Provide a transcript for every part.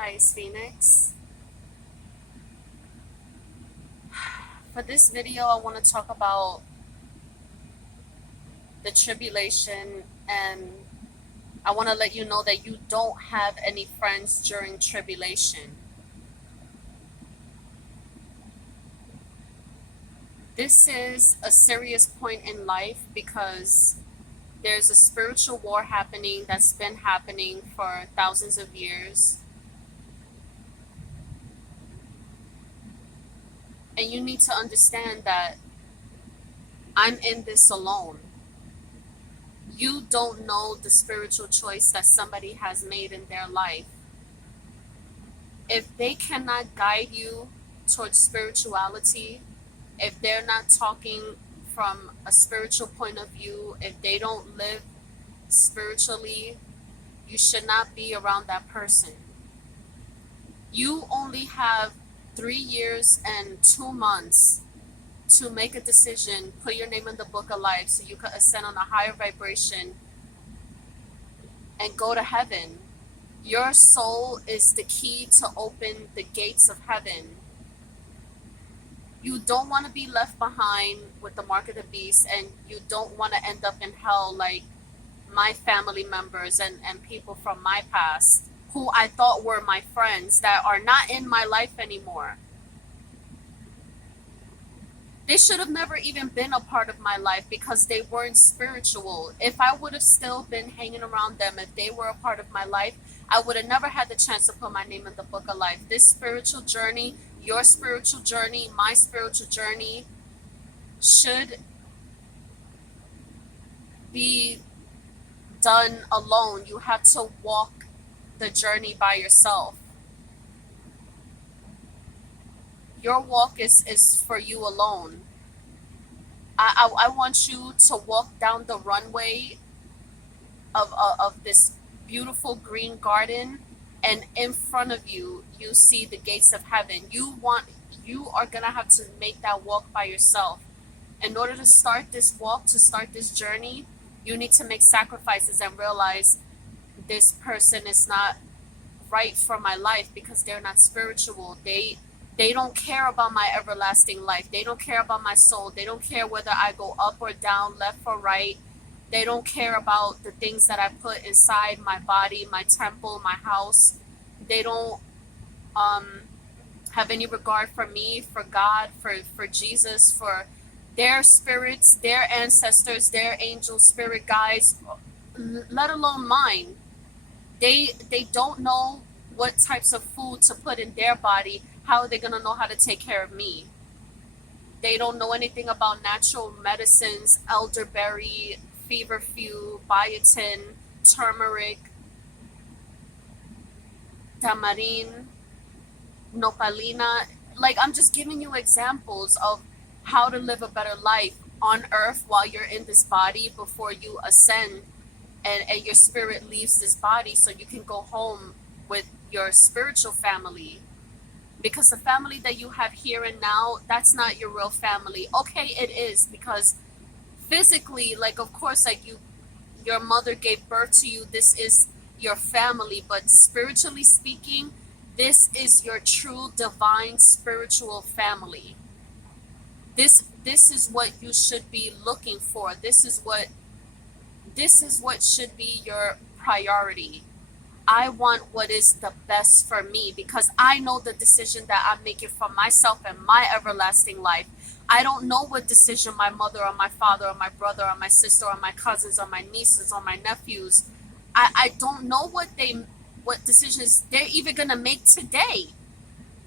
Hi, it's Phoenix. For this video, I want to talk about the tribulation, and I want to let you know that you don't have any friends during tribulation. This is a serious point in life because there's a spiritual war happening that's been happening for thousands of years. And you need to understand that I'm in this alone. You don't know the spiritual choice that somebody has made in their life. If they cannot guide you towards spirituality, if they're not talking from a spiritual point of view, if they don't live spiritually, you should not be around that person. You only have 3 years and 2 months to make a decision, put your name in the book of life so you can ascend on a higher vibration and go to heaven. Your soul is the key to open the gates of heaven. You don't want to be left behind with the mark of the beast, and you don't want to end up in hell like my family members and people from my past who I thought were my friends that are not in my life anymore. They should have never even been a part of my life because they weren't spiritual. If I would have still been hanging around them, if they were a part of my life, I would have never had the chance to put my name in the book of life. This spiritual journey, your spiritual journey, my spiritual journey should be done alone. You have to walk the journey by yourself. Your walk is for you alone. I want you to walk down the runway of this beautiful green garden, and in front of you you see the gates of heaven. You are gonna have to make that walk by yourself. In order to start this walk, to start this journey, you need to make sacrifices and realize this person is not right for my life because they're not spiritual. They don't care about my everlasting life. They don't care about my soul. They don't care whether I go up or down, left or right. They don't care about the things that I put inside my body, my temple, my house. They don't have any regard for me, for God, for Jesus, for their spirits, their ancestors, their angel spirit guides, let alone mine. They don't know what types of food to put in their body. How are they gonna know how to take care of me? They don't know anything about natural medicines, elderberry, feverfew, biotin, turmeric, tamarin, nopalina. Like, I'm just giving you examples of how to live a better life on earth while you're in this body before you ascend and your spirit leaves this body so you can go home with your spiritual family. Because the family that you have here and now, that's not your real family. Okay, it is, because physically, like, of course, like, your mother gave birth to you, this is your family, but spiritually speaking, this is your true divine spiritual family. This is what you should be looking for. This is what should be your priority. I want what is the best for me because I know the decision that I'm making for myself and my everlasting life. I don't know what decision my mother or my father or my brother or my sister or my cousins or my nieces or my nephews, I don't know what decisions they're even gonna make today.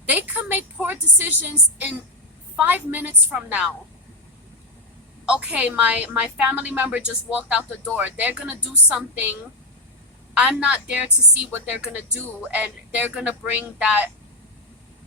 They could make poor decisions in 5 minutes from now. Okay, my family member just walked out the door. They're gonna do something. I'm not there to see what they're going to do, and they're going to bring that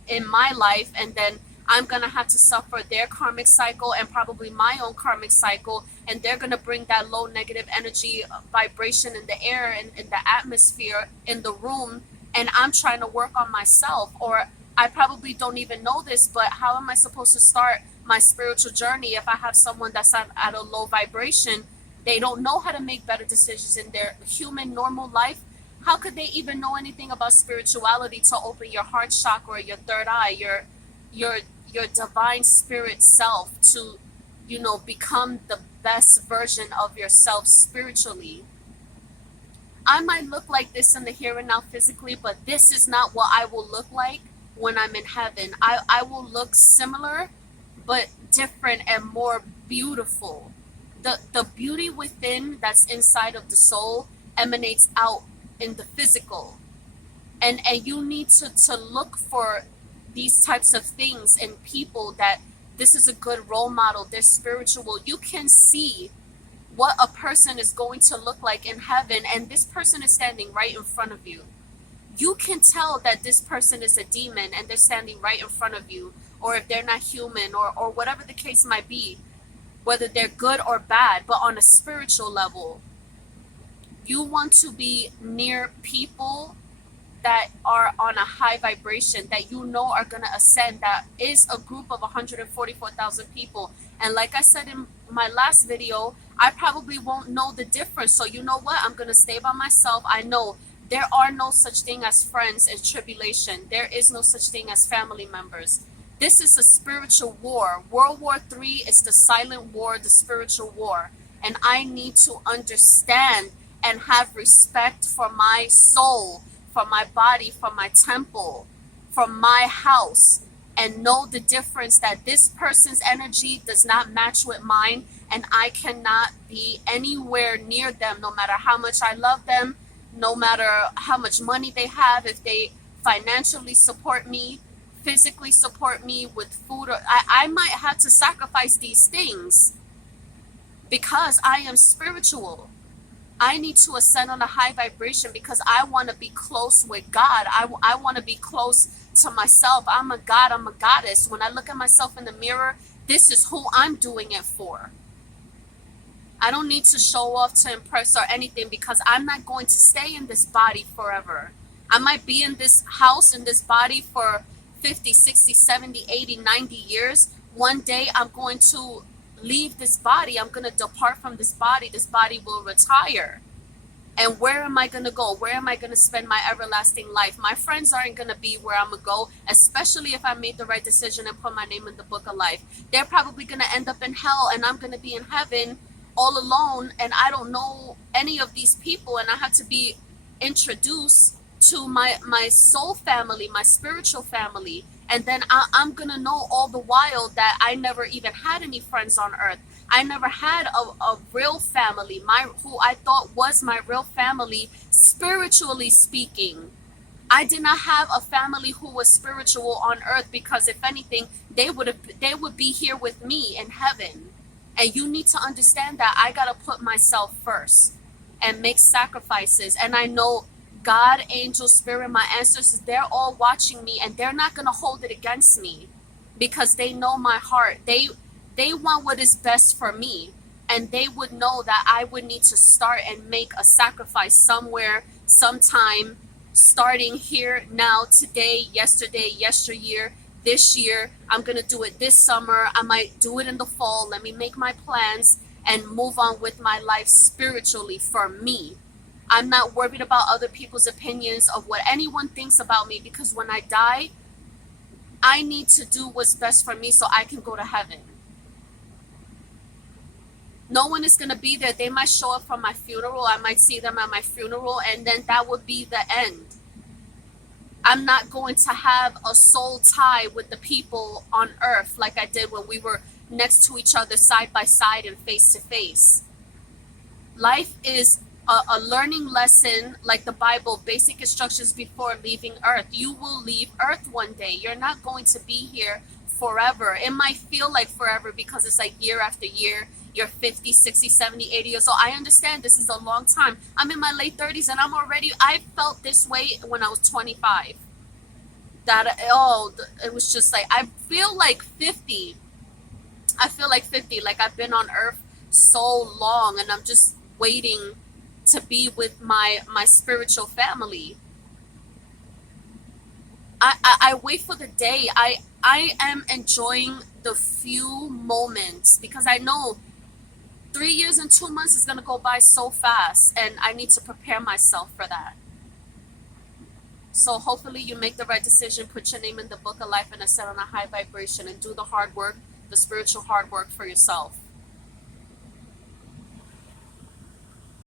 in my life, and then I'm going to have to suffer their karmic cycle and probably my own karmic cycle, and they're going to bring that low negative energy vibration in the air and in the atmosphere in the room, and I'm trying to work on myself. Or I probably don't even know this, but how am I supposed to start my spiritual journey if I have someone that's at a low vibration? They don't know how to make better decisions in their human normal life. How could they even know anything about spirituality to open your heart chakra or your third eye, your your divine spirit self to, you know, become the best version of yourself spiritually? I might look like this in the here and now physically, but this is not what I will look like when I'm in heaven. I will look similar, but different and more beautiful. The beauty within that's inside of the soul emanates out in the physical. And you need to look for these types of things in people, that this is a good role model, they're spiritual. You can see what a person is going to look like in heaven, and this person is standing right in front of you. You can tell that this person is a demon and they're standing right in front of you, or if they're not human, or whatever the case might be, whether they're good or bad. But on a spiritual level, you want to be near people that are on a high vibration, that you know are going to ascend, that is a group of 144,000 people. And like I said in my last video, I probably won't know the difference. So you know what? I'm going to stay by myself. I know there are no such thing as friends in tribulation. There is no such thing as family members. This is a spiritual war. World War III is the silent war, the spiritual war. And I need to understand and have respect for my soul, for my body, for my temple, for my house, and know the difference, that this person's energy does not match with mine, and I cannot be anywhere near them, no matter how much I love them, no matter how much money they have, if they financially support me, physically support me with food, or I might have to sacrifice these things because I am spiritual. I need to ascend on a high vibration because I want to be close with God. I want to be close to myself. I'm a god, I'm a goddess. When I look at myself in the mirror, this is who I'm doing it for. I don't need to show off to impress or anything, because I'm not going to stay in this body forever. I might be in this house, in this body for 50, 60, 70, 80, 90 years. One day I'm going to leave this body. I'm going to depart from this body. This body will retire. And where am I going to go? Where am I going to spend my everlasting life? My friends aren't going to be where I'm going to go, especially if I made the right decision and put my name in the book of life. They're probably going to end up in hell, and I'm going to be in heaven all alone, and I don't know any of these people, and I have to be introduced to my soul family, my spiritual family. And then I'm going to know all the while that I never even had any friends on earth. I never had a real family, who I thought was my real family, spiritually speaking. I did not have a family who was spiritual on earth, because if anything, they would be here with me in heaven. And you need to understand that I got to put myself first and make sacrifices. And I know God, angel, spirit, my ancestors, they're all watching me, and they're not going to hold it against me, because they know my heart. They want what is best for me, and they would know that I would need to start and make a sacrifice somewhere, sometime, starting here, now, today, yesterday, yesteryear, this year. I'm going to do it this summer. I might do it in the fall. Let me make my plans and move on with my life spiritually for me. I'm not worried about other people's opinions of what anyone thinks about me, because when I die, I need to do what's best for me so I can go to heaven. No one is going to be there. They might show up for my funeral. I might see them at my funeral, and then that would be the end. I'm not going to have a soul tie with the people on earth like I did when we were next to each other, side by side and face to face. Life is a learning lesson, like the Bible, basic instructions before leaving earth. You will leave earth one day. You're not going to be here forever. It might feel like forever because it's like year after year. You're 50, 60, 70, 80 years old. I understand this is a long time. I'm in my late 30s, and I felt this way when I was 25. It was just like, I feel like 50. Like I've been on earth so long, and I'm just waiting to be with my spiritual family. I wait for the day. I am enjoying the few moments, because I know 3 years and 2 months is going to go by so fast, and I need to prepare myself for that. So hopefully you make the right decision, put your name in the book of life, and ascend on a high vibration, and do the hard work, the spiritual hard work for yourself.